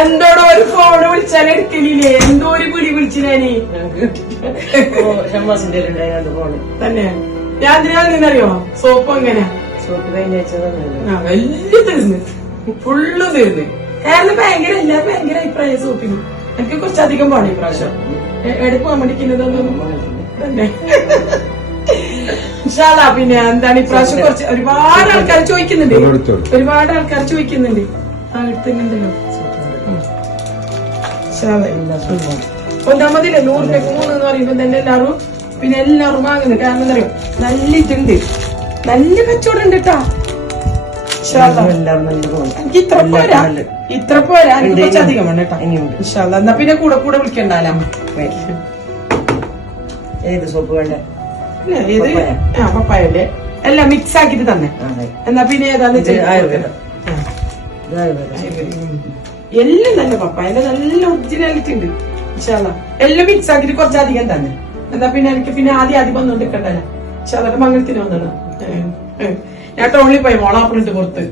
എന്തോടോ ഒരു ഫോണ് വിളിച്ചാൽ എടുക്കലില്ലേ, എന്തോ ഒരു വിളി വിളിച്ചില്ലേ തന്നെ. ഞാൻ എന്തിനാന്നറിയോ, സോപ്പ് അങ്ങനെ വലിയ തീർന്ന് ഫുള്ള് തീർന്ന്. കാരണം ഭയങ്കര എല്ലാരും ഭയങ്കര അഭിപ്രായം സോപ്പിന്. എനിക്ക് കുറച്ചധികം പോണം ഇപ്രാവശ്യം. എവിടെ പോകാൻ വേണ്ടിക്കുന്നതൊന്നും തന്നെ. പിന്നെ എന്താണ് ഇപ്രാവശ്യം കുറച്ച് ഒരുപാട് ആൾക്കാർ ചോദിക്കുന്നുണ്ട്, ഒരുപാട് ആൾക്കാർ ചോദിക്കുന്നുണ്ട്. ആ എടുത്തുണ്ടല്ലോ ഒന്നാമതില്ലേ 100 രൂപ 3 എന്ന് പറയുമ്പോ തന്നെ എല്ലാവരും പിന്നെ എല്ലാവരും വാങ്ങുന്നു. കാരണം എന്താ അറിയോ, നല്ല ഇതുണ്ട്, നല്ല കച്ചവടം ഉണ്ട് കേട്ടാ. എനിക്ക് ഇത്ര പോരാ എനിക്ക് കുറച്ചധികം വേണ്ട കേട്ടോ. ഇൻഷാല്ലാ എന്നാ പിന്നെ കൂടെ കൂടെ വിളിക്കണ്ടല്ലോ. ഏത് സോപ്പ് വേണ്ട? ഏത് പപ്പായല്ലേ എല്ലാം മിക്സ് ആക്കിട്ട് തന്നെ. എന്നാ പിന്നെ ഏതാന്ന് എല്ലാം തന്നെ പപ്പായന്റെ നല്ല ഒറിജിനാലിറ്റി ഉണ്ട്. ഇൻഷാല്ലാ എല്ലാം മിക്സ് ആക്കിട്ട് കുറച്ചധികം തന്നെ. എന്നാ പിന്നെ എനിക്ക് പിന്നെ ആദ്യം വന്നോണ്ടിരിക്കണ്ടല്ലോ. ഇൻഷാല്ലാ മംഗളത്തിന് വന്നോ. ഞാൻ ടൗണിൽ പോയി മോളാപ്പിളിട്ട് പുറത്ത്.